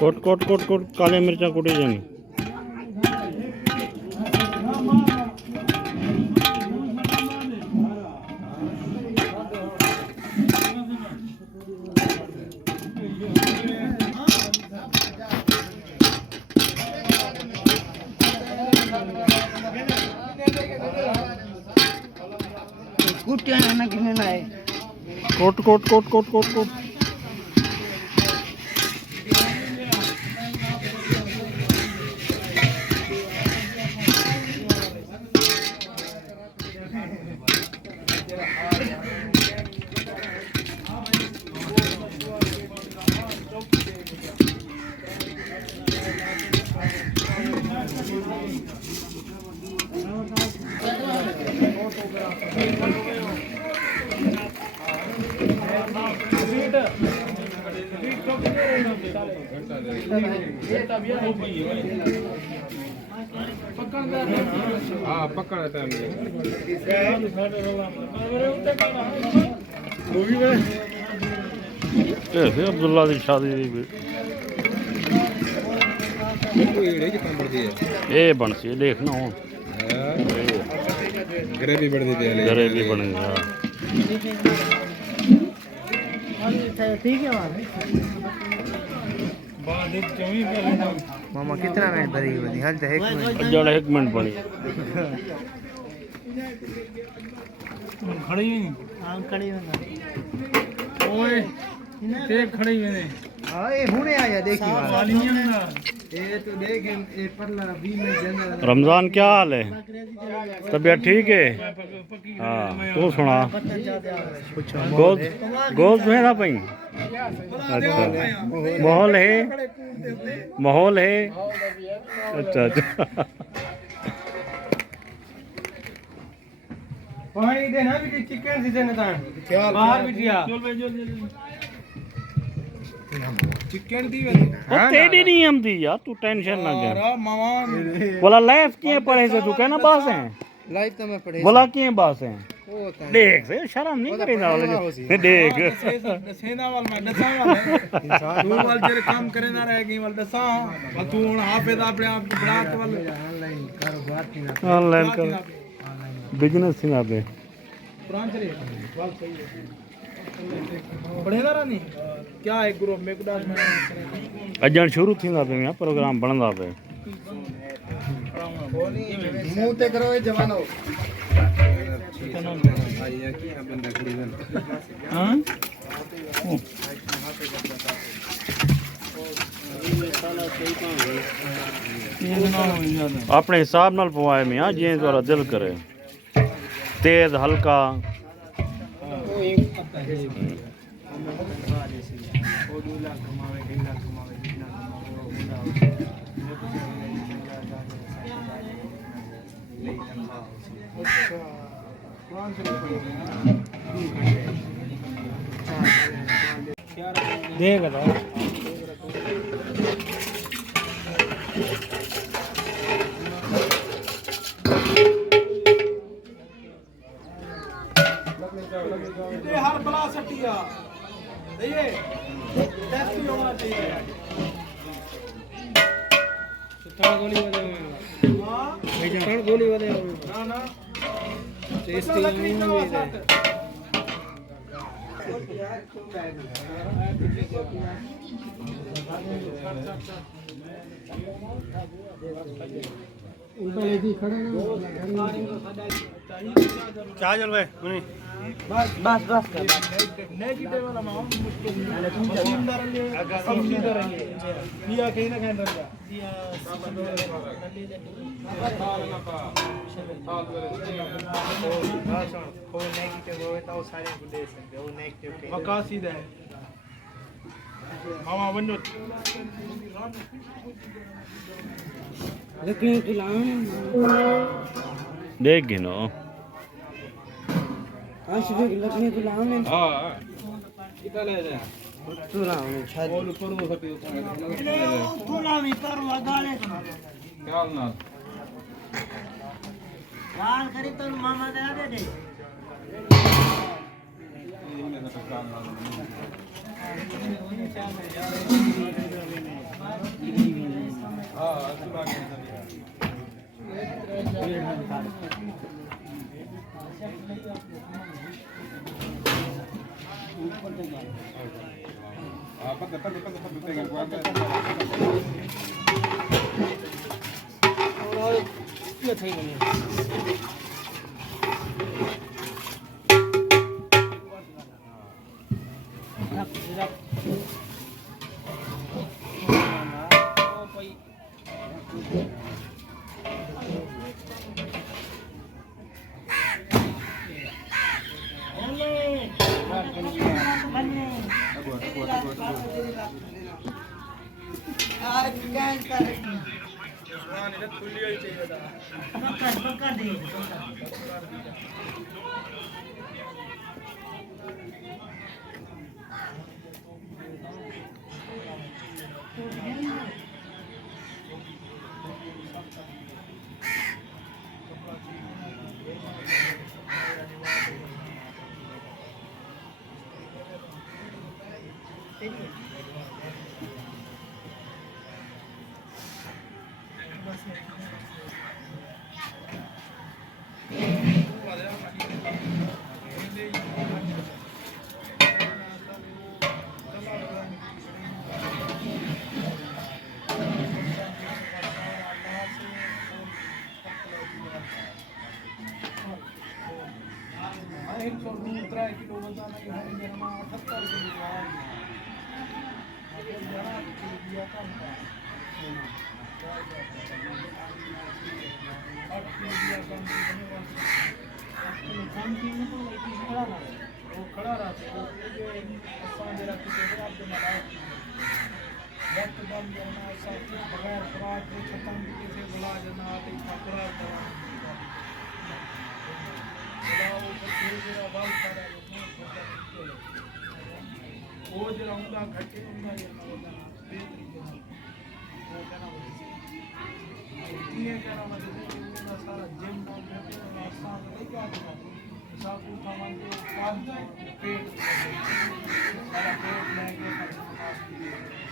coat कोट कोट coat काले मिर्चा कुटी जानी कोट कोट कोट कोट कोट कोट हाँ पकड़ टाइम अब्दुल्ला की शादी ये बन सी देखना हो ग्रेवी बन दी ग्रेवी बन गया ठीक है मामा कितना मिनट भरी होती हाल तो 1 मिनट जड़ 1 मिनट बनी खड़ी हुई हां खड़ी होना ओए ते खड़ी हुई ने हां ये हुने आया देखी वालियां ना ये तो देख ये परला 20 मिनट के अंदर रमजान क्या हाल है तबीयत ठीक है हाँ तू सुना गोश्त में था पई अच्छा माहौल है अच्छा अच्छा पानी देना भी चिकन सीजन था बाहर बिटिया चिकन दी वो तेरी नहीं हम दी यार तू टेंशन ना कर मामा बोला लाइफ किए पढ़े से तू कहना बास है लाइव तो मैं पढ़े बोला किए बास है होता है देख से शर्म नहीं करेगा वाले देख सेना वाल मैं दसा वाल तू वाल जेरे काम करे ना रहेगी वाल दसा तू हुन हाफिज अपने आप को बड़ा के वाल ऑनलाइन कारोबार की ना ऑनलाइन कर बिजनेस सिंगा पे कुरान चले वाल सही है बड़े ना रानी क्या है ग्रुप में कुदास में अजन शुरू थींदा पे मैं प्रोग्राम बनदा पे मुंह ते करो ये जवानो हां अपने हिसाब नाल पवाए में हां जे तोरा दिल करे तेज हल्का देख लो ये हर बला सटिया ये टेस्ट भी होना चाहिए थोड़ा गोली बजे हां थोड़ा गोली बजे ना ना टेस्ट ही नहीं है उल्टा लेके खड़े ना क्या जल भाई बस बस बस नेगेटिव वाला माहौल मुश्किल है मुस्लिमदार ले समझदार ले दिया कहीं ना कहीं रह दिया वो नेगेटिव होए तो सारे को दे सकते हो नेगेटिव के मकासद है मामा बनो लेकिन गुलाम देख गिनो आशिक लगने गुलाम है हां कितना ले जा तुरा में छाती बोल पर वो सपे तुला में कर लगाले ख्याल ना गाल करी तो मामा दे दे दे ये થઈ ગયું आज क्या कर हाँ इधर खुली हुई चाहिए था पक्का दे वो खड़ा रहा था असां जरा किसी आप जो मनाए वक्त दम करना साथी बगैर खुराक के खत्म किसी बुला जाना ते खतरा था बुलाओ तो फिर जरा बाल खड़ा वो जरा उनका घटे उनका ये ना वो कहना ये कहना मतलब उनका सारा जिम और आसान नहीं क्या साबु सामान के काम पेट सारा पेट लेके